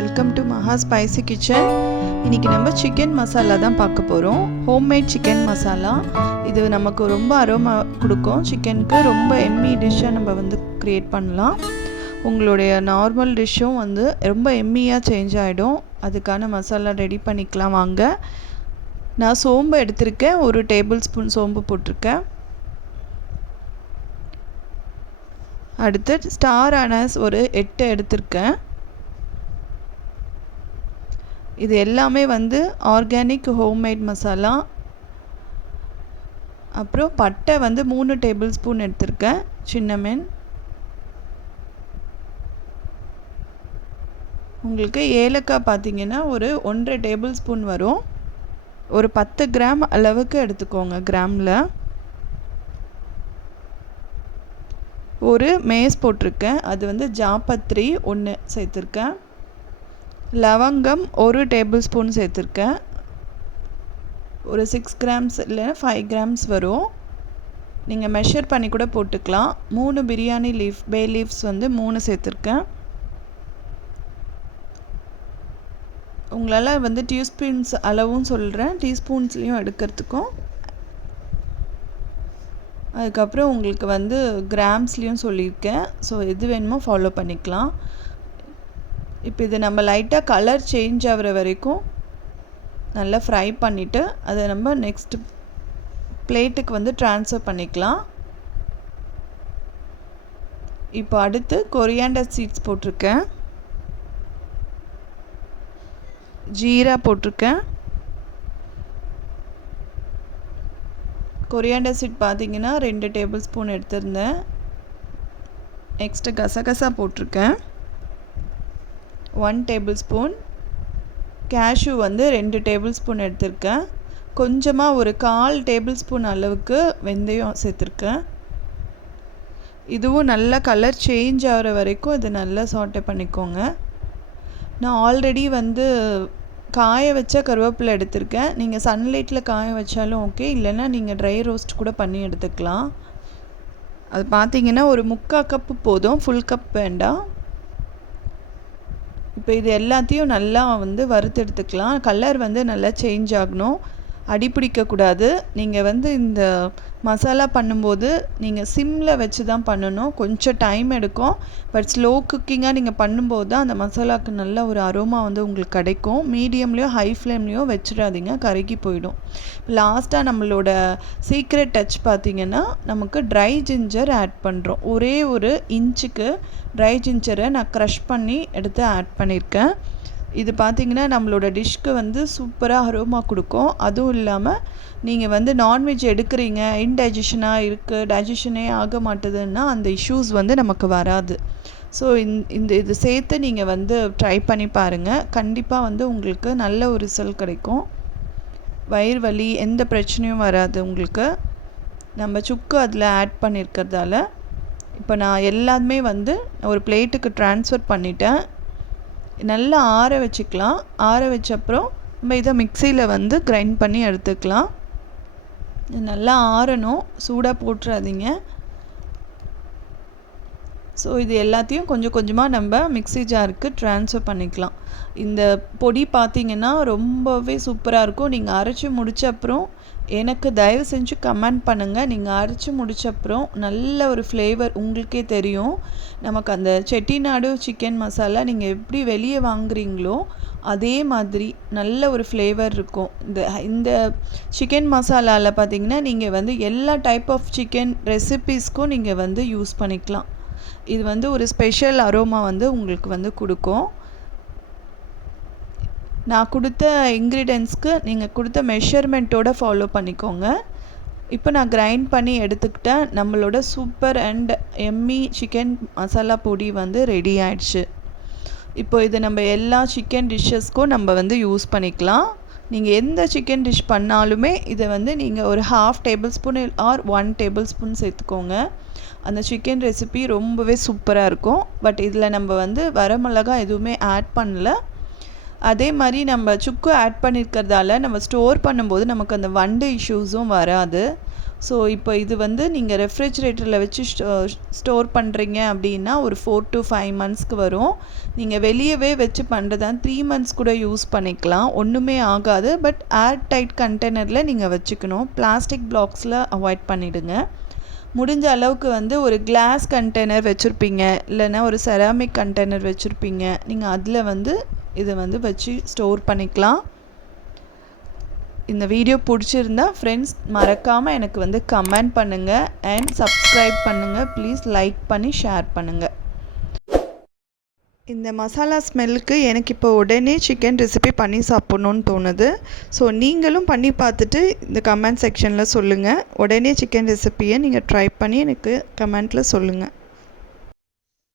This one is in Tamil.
Welcome to Maha spicy kitchen. இன்றைக்கி நம்ம சிக்கன் மசாலா தான் பார்க்க போகிறோம். Homemade chicken masala. இது நமக்கு ரொம்ப அரோமா கொடுக்கும். சிக்கனுக்கு ரொம்ப எம்மி டிஷ்ஷாக நம்ம வந்து க்ரியேட் பண்ணலாம். உங்களுடைய நார்மல் டிஷ்ஷும் வந்து ரொம்ப எம்மியாக சேஞ்ச் ஆகிடும். அதுக்கான மசாலா ரெடி பண்ணிக்கலாம் வாங்க. நான் சோம்பு எடுத்திருக்கேன், 1 டேபிள் ஸ்பூன் சோம்பு போட்டிருக்கேன். அடுத்து ஸ்டார் அனஸ் ஒரு 8 எடுத்திருக்கேன். இது எல்லாமே வந்து ஆர்கானிக் ஹோம்மேட் மசாலா. அப்புறம் பட்டை வந்து 3 டேபிள் ஸ்பூன் எடுத்திருக்கேன். சின்னமென். உங்களுக்கு ஏலக்காய் பார்த்திங்கன்னா ஒரு 1.5 டேபிள் ஸ்பூன் வரும். ஒரு 10 கிராம் அளவுக்கு எடுத்துக்கோங்க கிராமில். ஒரு மேஸ் போட்டிருக்கேன், அது வந்து ஜாப்பத்ரி 1 சேர்த்துருக்கேன். லவங்கம் 1 டேபிள் ஸ்பூன் சேர்த்துருக்கேன். ஒரு 6 கிராம்ஸ் இல்லை 5 கிராம்ஸ் வரும். நீங்கள் மெஷர் பண்ணி கூட போட்டுக்கலாம். 3 பிரியாணி லீஃப் பே லீஃப்ஸ் வந்து 3 சேர்த்துருக்கேன். உங்களால் வந்து டீஸ்பூன்ஸ் அளவும் சொல்கிறேன், டீஸ்பூன்ஸ்லேயும் எடுக்கிறதுக்கும். அதுக்கப்புறம் உங்களுக்கு வந்து கிராம்ஸ்லேயும் சொல்லியிருக்கேன். ஸோ எது வேணுமோ ஃபாலோ பண்ணிக்கலாம். இப்போ இது நம்ம லைட்டாக கலர் சேஞ்ச் ஆகிற வரைக்கும் நல்லா ஃப்ரை பண்ணிவிட்டு அதை நம்ம நெக்ஸ்ட் பிளேட்டுக்கு வந்து ட்ரான்ஸ்ஃபர் பண்ணிக்கலாம். இப்போ அடுத்து கொரியாண்டர் சீட்ஸ் போட்டிருக்கேன், ஜீரா போட்டிருக்கேன். கொரியாண்டர் சீட் பார்த்திங்கன்னா 2 டேபிள் ஸ்பூன் எடுத்திருந்தேன். நெக்ஸ்ட்டு கசகசா போட்டிருக்கேன் 1 டேபிள் ஸ்பூன். கேஷ்யூ வந்து 2 டேபிள் ஸ்பூன் எடுத்திருக்கேன். கொஞ்சமாக ஒரு 1/4 டேபிள் ஸ்பூன் அளவுக்கு வெந்தயம் சேர்த்துருக்கேன். இதுவும் நல்லா கலர் சேஞ்ச் ஆகிற வரைக்கும் இது நல்லா சாட்டே பண்ணிக்கோங்க. நான் ஆல்ரெடி வந்து காய வச்ச கருவேப்பிலை எடுத்திருக்கேன். நீங்கள் சன்லைட்டில் காய வச்சாலும் ஓகே, இல்லைன்னா நீங்கள் ட்ரை ரோஸ்ட் கூட பண்ணி எடுத்துக்கலாம். அது பார்த்திங்கன்னா ஒரு 3/4 கப்பு போதும், ஃபுல் கப் வேண்டாம். இப்போ இது எல்லாத்தையும் நல்லா வந்து வறுத்து எடுத்துக்கலாம். கலர் வந்து நல்லா சேஞ்ச் ஆகணும், அடிப்பிடிக்கக்கூடாது. நீங்கள் வந்து இந்த மசாலா பண்ணும்போது நீங்கள் சிம்மில் வச்சு தான் பண்ணணும். கொஞ்சம் டைம் எடுக்கும், பட் ஸ்லோ குக்கிங்காக நீங்கள் பண்ணும்போது தான் அந்த மசாலாவுக்கு நல்ல ஒரு அரோமா வந்து உங்களுக்கு கிடைக்கும். மீடியம்லேயோ ஹை ஃப்ளேம்லேயோ வச்சிடாதீங்க, கருகி போயிடும். லாஸ்ட்டாக நம்மளோட சீக்ரெட் டச் பார்த்திங்கன்னா நமக்கு ட்ரை ஜிஞ்சர் ஆட் பண்ணுறோம். ஒரே 1 இன்ச்சுக்கு ட்ரை ஜிஞ்சரை நான் க்ரஷ் பண்ணி எடுத்து ஆட் பண்ணியிருக்கேன். இது பார்த்திங்கன்னா நம்மளோட டிஷ்க்கு வந்து சூப்பராக அரோமா கொடுக்கும். அதுவும் இல்லாமல் நீங்கள் வந்து நான்வெஜ் எடுக்கிறீங்க, இன்டைஜஷனாக இருக்குது, டைஜஷனே ஆக மாட்டுதுன்னா அந்த இஷ்யூஸ் வந்து நமக்கு வராது. ஸோ இது சேர்த்து நீங்கள் வந்து ட்ரை பண்ணி பாருங்கள். கண்டிப்பாக வந்து உங்களுக்கு நல்ல ஒரு ரிசல்ட் கிடைக்கும். வயிறு வலி எந்த பிரச்சனையும் வராது உங்களுக்கு. நம்ம சுக்கு அதில் ஆட் பண்ணியிருக்கிறதால. இப்போ நான் எல்லாமே வந்து ஒரு பிளேட்டுக்கு ட்ரான்ஸ்ஃபர் பண்ணிட்டேன். நல்லா ஆற வச்சுக்கலாம். ஆற வச்ச அப்புறம் நம்ம இதை மிக்சியில் வந்து கிரைண்ட் பண்ணி எடுத்துக்கலாம். நல்லா ஆறணும், சூடாக போட்டுறாதீங்க. ஸோ இது எல்லாத்தையும் கொஞ்சம் கொஞ்சமாக நம்ம மிக்ஸி ஜாருக்கு ட்ரான்ஸ்ஃபர் பண்ணிக்கலாம். இந்த பொடி பார்த்திங்கன்னா ரொம்பவே சூப்பராக இருக்கும். நீங்கள் அரைச்சி முடித்த அப்புறம் எனக்கு தயவு செஞ்சு கமெண்ட் பண்ணுங்கள். நீங்கள் அரைச்சி முடித்த அப்புறம் நல்ல ஒரு ஃப்ளேவர் உங்களுக்கே தெரியும். நமக்கு அந்த செட்டிநாடு சிக்கன் மசாலா நீங்கள் எப்படி வெளியே வாங்குறீங்களோ அதே மாதிரி நல்ல ஒரு ஃப்ளேவர் இருக்கும். இந்த சிக்கன் மசாலாவில் பார்த்திங்கன்னா நீங்கள் வந்து எல்லா டைப் ஆஃப் சிக்கன் ரெசிபீஸ்க்கும் நீங்கள் வந்து யூஸ் பண்ணிக்கலாம். இது வந்து ஒரு ஸ்பெஷல் அரோமா வந்து உங்களுக்கு வந்து கொடுக்கும். நான் கொடுத்த இன்க்ரீடியன்ட்ஸ்க்கு நீங்கள் கொடுத்த மெஷர்மெண்ட்டோடு ஃபாலோ பண்ணிக்கோங்க. இப்போ நான் கிரைண்ட் பண்ணி எடுத்துக்கிட்டேன். நம்மளோட சூப்பர் அண்ட் எம்மி சிக்கன் மசாலா பொடி வந்து ரெடி ஆயிடுச்சு. இப்போ இது நம்ம எல்லா சிக்கன் டிஷ்ஷஸ்க்கும் நம்ம வந்து யூஸ் பண்ணிக்கலாம். நீங்கள் எந்த சிக்கன் டிஷ் பண்ணாலுமே இதை வந்து நீங்கள் ஒரு 1/2 table spoon R 1 table spoon சேர்த்துக்கோங்க. அந்த சிக்கன் ரெசிபி ரொம்பவே சூப்பராக இருக்கும். பட் இதில் நம்ம வந்து வரமிளகா எதுவுமே ஆட் பண்ணல. அதே மாதிரி நம்ம சுக்கு ஆட் பண்ணியிருக்கிறதால நம்ம ஸ்டோர் பண்ணும்போது நமக்கு அந்த வண்டு இஷ்யூஸும் வராது. ஸோ இப்போ இது வந்து நீங்கள் ரெஃப்ரிஜிரேட்டரில் வச்சு ஸ்டோர் பண்ணுறீங்க அப்படின்னா ஒரு 4 to 5 மந்த்ஸ்க்கு வரும். நீங்கள் வெளியவே வச்சு பண்ணுறதா 3 மந்த்ஸ் கூட யூஸ் பண்ணிக்கலாம், ஒன்றுமே ஆகாது. பட் ஏர் டைட் கண்டெய்னரில் நீங்கள் வச்சுக்கணும். பிளாஸ்டிக் பாக்ஸில் அவாய்ட் பண்ணிவிடுங்க. முடிஞ்ச அளவுக்கு வந்து ஒரு கிளாஸ் கண்டெய்னர் வச்சுருப்பீங்க, இல்லைன்னா ஒரு செராமிக் கண்டெய்னர் வச்சுருப்பீங்க, நீங்கள் அதில் வந்து இதை வந்து வச்சு ஸ்டோர் பண்ணிக்கலாம். இந்த வீடியோ பிடிச்சிருந்தா ஃப்ரெண்ட்ஸ் மறக்காமல் எனக்கு வந்து கமெண்ட் பண்ணுங்கள் அண்ட் சப்ஸ்கிரைப் பண்ணுங்கள். ப்ளீஸ் லைக் பண்ணி ஷேர் பண்ணுங்கள். இந்த மசாலா ஸ்மெல்லுக்கு எனக்கு இப்போ உடனே சிக்கன் ரெசிபி பண்ணி சாப்பிட்ணுன்னு தோணுது. ஸோ நீங்களும் பண்ணி பார்த்துட்டு இந்த கமெண்ட் செக்ஷனில் சொல்லுங்கள். உடனே சிக்கன் ரெசிப்பியை நீங்கள் ட்ரை பண்ணி எனக்கு கமெண்ட்டில் சொல்லுங்கள்.